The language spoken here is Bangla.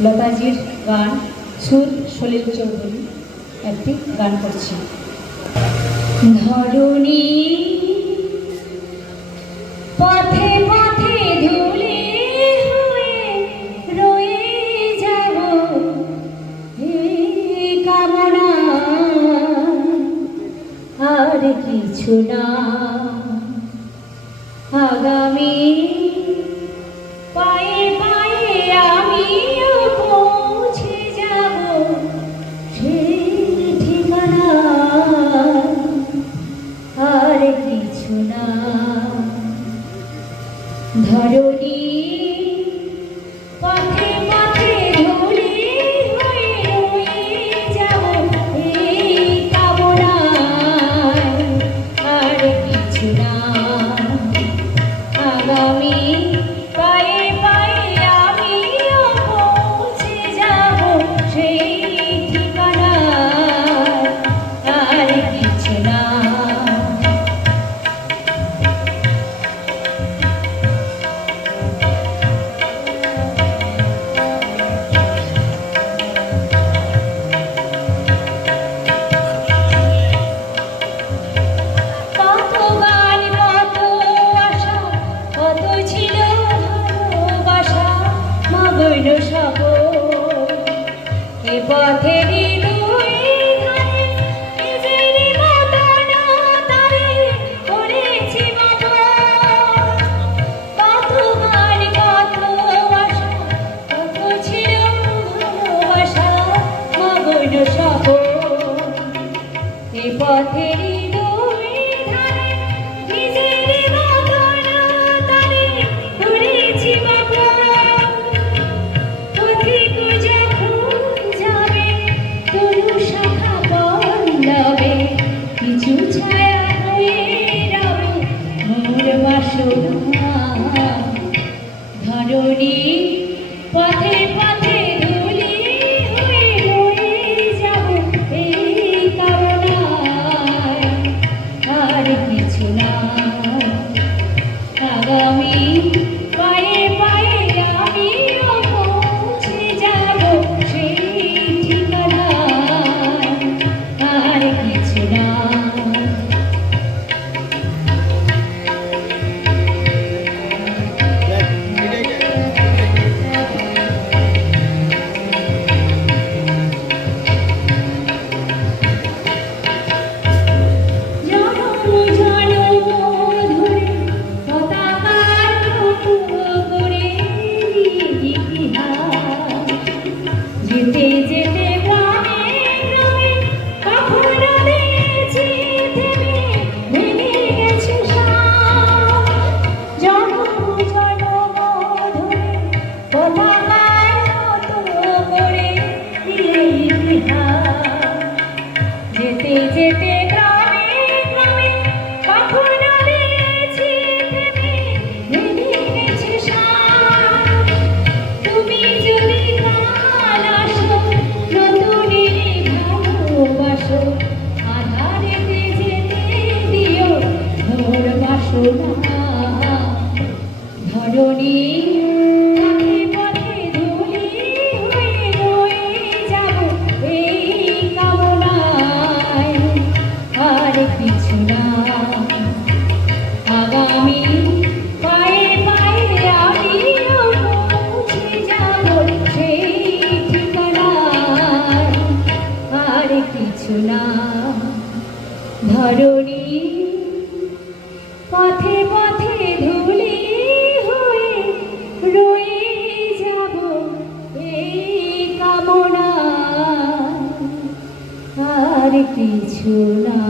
লতাজির গান, সুর সলিল চৌধুরী একটি গান করছি। ধরণী পথে পথে ধুলি হয়ে রয়ে যাব, কামনা আর কিছু না। আগামী পায়ে পায়ে আমিও পৌঁছে যাব সেই ঠিকানা, আর কিছু না। ধরণী পথে পথে ধুলি হয়ে রয়ে যাব এই কামনায়, আর কিছু না। আগামী পায়ে পায়ে আমিও পৌঁছে যাব সেই ঠিকানায়, আর কিছু না। এ পথেরই দুই ধারে নিজেরই মতন তারে করেছি মতন। কত গান কত আশা, কত ছিল ভালোবাসা মগন সপন। এ পথেরই দুই ধারে নিজেরই মতন তারে করেছি মতন। কিছু ছায়া হয়ে রবে মোর বাসনা। ধরণী পথে পথে ধুলি হয়ে রয়ে যাব এই কামনায়, আর কিছু না। আগামী পায়ে পায়ে আমিও পৌঁছে যাব সেই ঠিকানায়, আর কিছু না। যেতে যেতে গ্রামে গ্রামে কখনো দেখেছি থেমে ভেঙে গেছে সার। জনম জনম ধরে পতাকার মতো করে দিয়ে ইতিহাস। যেতে যেতে গ্রামে গ্রামে কখনো দেখেছি থেমে ভেঙে গেছে সার। তুমি যদি আধারেতে যেতে দিও মোর বাসনা। ধরণী পথে পথে ধুলি হয়ে রয়ে যাব এই কামনায়, আর কিছু না। আগামী পায়ে পায়ে আমিও পৌঁছে যাব সেই ঠিকানায়, আর কিছু না। ধরণী পথে পথে ধুলি হয়ে রয়ে যাব এই কামনা, আর কিছু না।